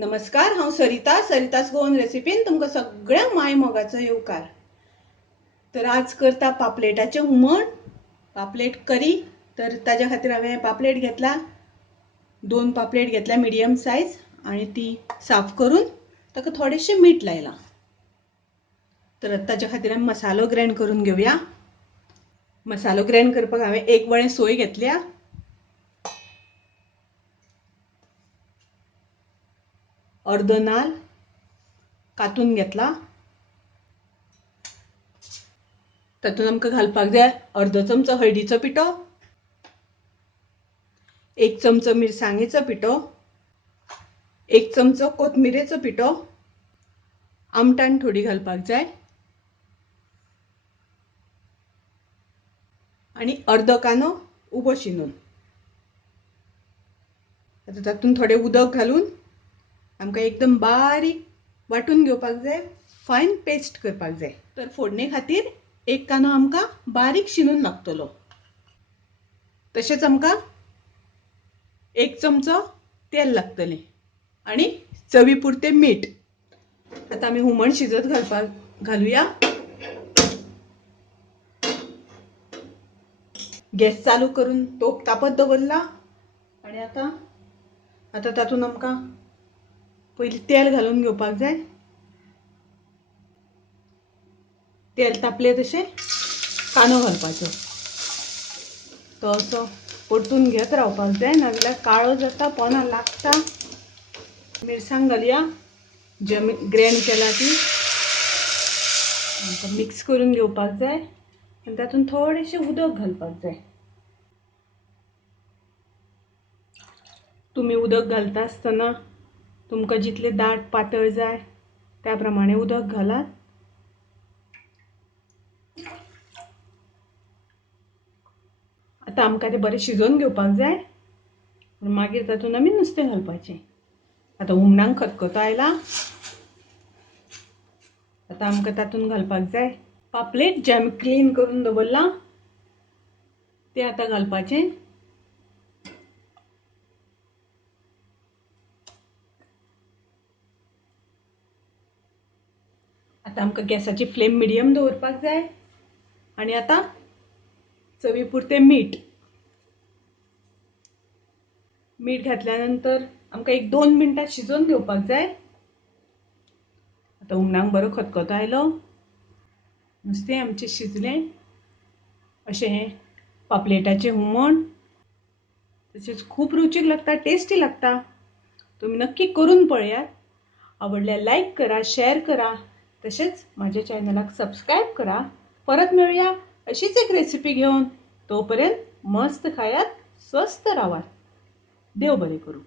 नमस्कार, हांव सरितास गोवन रेसिपीन तुमकां सगळ्यांक माय मोगाचो येवकार। तर आज करता पापलेटाचें हुमण, पापलेट करी। तर ताज्या खातीर हांवें पापलेट घेतला, 2 पापलेट घेतल्या मिडियम सायज, आणि ती साफ करून ताका थोडेशें मीठ लायलां। तर ताज्या खातीर आमी मसालो ग्राइंड करून घेवया। मसालो ग्राइंड करपाक हांवें 1 वळें सोय घेतल्या, अर्दो नाल्ल कातून घेतला। तातूंत आमकां घालपाक जाय अर्दो चमचो हळदीचो पिठो, 1 चमचो मिरसांगेचो पिठो, 1 चमचो कोथमिरेचो पिठो, आमटाण थोडी घालपाक जाय, आणि अर्दो कांदो उबो शिनून। आता तातूंत थोडें उदक घालून आमकां एकदम बारीक वाटून घेवपाक जाय, फायन पेस्ट करपाक जाय। तर फोडणे खातीर 1 कांदो आमकां बारीक शिनून लागतलो। तशेंच आमकां 1 चमचो तेल लागतलें, आणि चवी पुरतें मीठ। आता आमी हुमण शिजत घालूया। गॅस चालू करून तोप तापत दवरला, आणि आता तातूंत आमकां पयलीं तेल घालून घेवपाक जाय। तेल तापलें तशें कांदो घालपाचो, तो असो परतून घेत रावपाक जाय, नाजाल्यार काळो जाता, पोंदां लागता। मिरसांग घालुया जी आमी ग्राइंड केला ती, मिक्स करून घेवपाक जाय, आनी तातूंत थोडेशें उदक घालपाक जाय। तुमी उदक घालता आसतना तुमकां जितलें दाट पातळ जाय त्या प्रमाणे उदक घालात। आता आमकां तें बरें शिजोवन घेवपाक जाय, आनी मागीर तातूंत आमी नुस्तें घालपाचें। आता हुमणाक खतखतो आयला, आता आमकां तातूंत घालपाक जाय पापलेट जे आमी क्लीन करून दवरला ते आता घालपाचें। आता आमकां गॅसाची फ्लेम मिडियम दवरपाक जाय, आणि आता चवी पुरतें मीठ घातल्या नंतर आमकां 1-2 मिनटां शिजोवन घेवपाक जाय। आता हुमणाक बरो खतखतो आयलो, नुस्तें आमचें शिजलें। अशें हें पापलेटाचें हुमण तशेंच खूब रुचीक लागता, टेस्टी लागता। तुमी नक्की करून पळयात। आवडल्यार लायक करा, शेअर करा, तशेंच माझ्या चॅनलाक सबस्क्राइब करा। परत मेळुया अशीच एक रेसिपी घेवन। तोपर्यंत मस्त खायात, स्वस्थ रावात। देव बरें करूं।